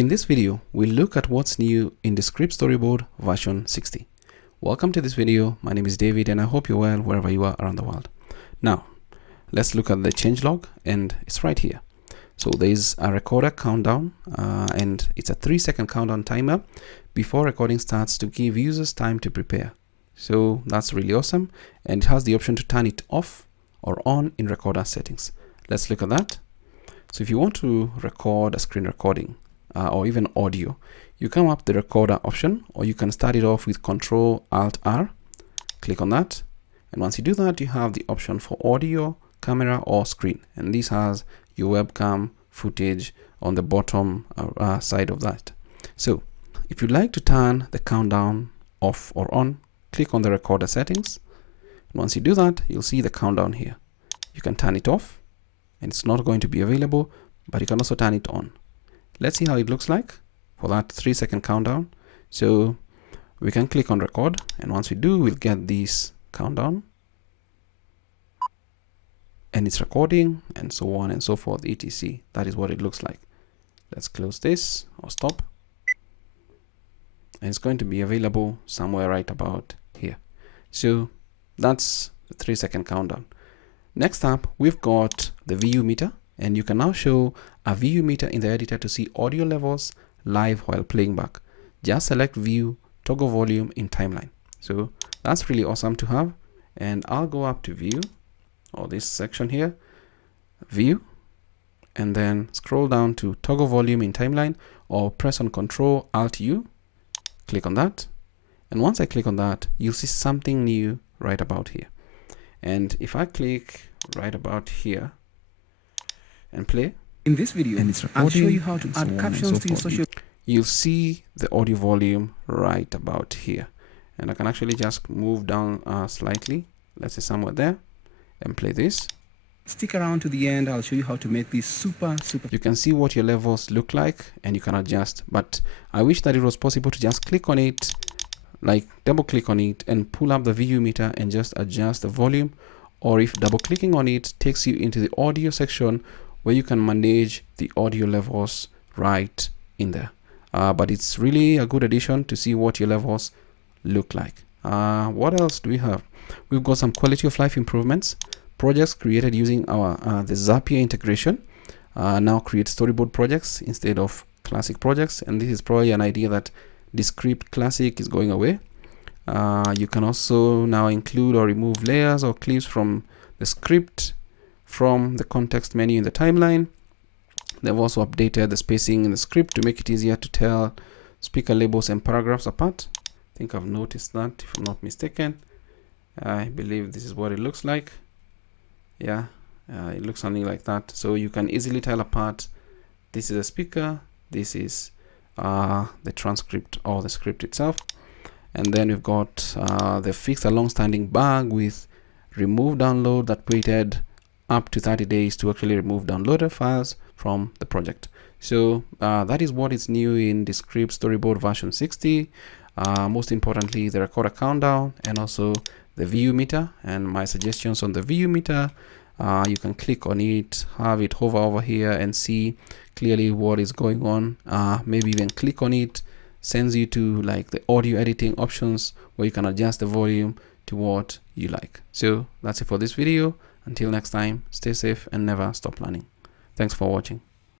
In this video, we'll look at what's new in Descript Storyboard version 60. Welcome to this video. My name is David and I hope you're well wherever you are around the world. Now, let's look at the changelog, and it's right here. So there's a recorder countdown and it's a 3-second countdown timer before recording starts to give users time to prepare. So that's really awesome, and it has the option to turn it off or on in recorder settings. Let's look at that. So if you want to record a screen recording or even audio, you come up the recorder option, or you can start it off with Ctrl-Alt-R. Click on that, and once you do that, you have the option for audio, camera, or screen, and this has your webcam footage on the bottom side of that. So if you'd like to turn the countdown off or on, click on the recorder settings, and once you do that, you'll see the countdown here. You can turn it off and it's not going to be available, but you can also turn it on. Let's see how it looks like for that 3-second countdown. So we can click on record, and once we do, we'll get this countdown and it's recording, and so on and so forth, etc. That is what it looks like. Let's close this or stop, and it's going to be available somewhere right about here. So that's the 3-second countdown. Next up, we've got the VU meter, and you can now show a VU meter in the editor to see audio levels live while playing back. Just select view, toggle volume in timeline. So that's really awesome to have, and I'll go up to view, or this section here, view, and then scroll down to toggle volume in timeline, or press on Ctrl-Alt-U, click on that, and once I click on that, you'll see something new right about here. And if I click right about here and play in this video, and it's I'll show you how to add captions to your social. You'll see the audio volume right about here, and I can actually just move down slightly, let's say somewhere there, and play this. Stick around to the end. I'll show you how to make this super. You can see what your levels look like, and you can adjust, but I wish that it was possible to just click on it, like double click on it and pull up the VU meter and just adjust the volume, or if double clicking on it takes you into the audio section where you can manage the audio levels right in there. But it's really a good addition to see what your levels look like. What else do we have? We've got some quality of life improvements. Projects created using our the Zapier integration now create storyboard projects instead of classic projects, and this is probably an idea that Descript Classic is going away. You can also now include or remove layers or clips from the script from the context menu in the timeline. They've also updated the spacing in the script to make it easier to tell speaker labels and paragraphs apart. I think I've noticed that, if I'm not mistaken. I believe this is what it looks like. Yeah, it looks something like that. So you can easily tell apart, this is a speaker, this is the transcript or the script itself. And then we've got the fixed a long-standing bug with remove download that waited up to 30 days to actually remove downloaded files from the project. So that is what is new in Descript Storyboard version 60. Most importantly, the recorder countdown and also the VU meter. And my suggestions on the VU meter, you can click on it, have it hover over here and see clearly what is going on. Maybe even click on it, sends you to like the audio editing options where you can adjust the volume to what you like. So that's it for this video. Until next time, stay safe and never stop learning. Thanks for watching.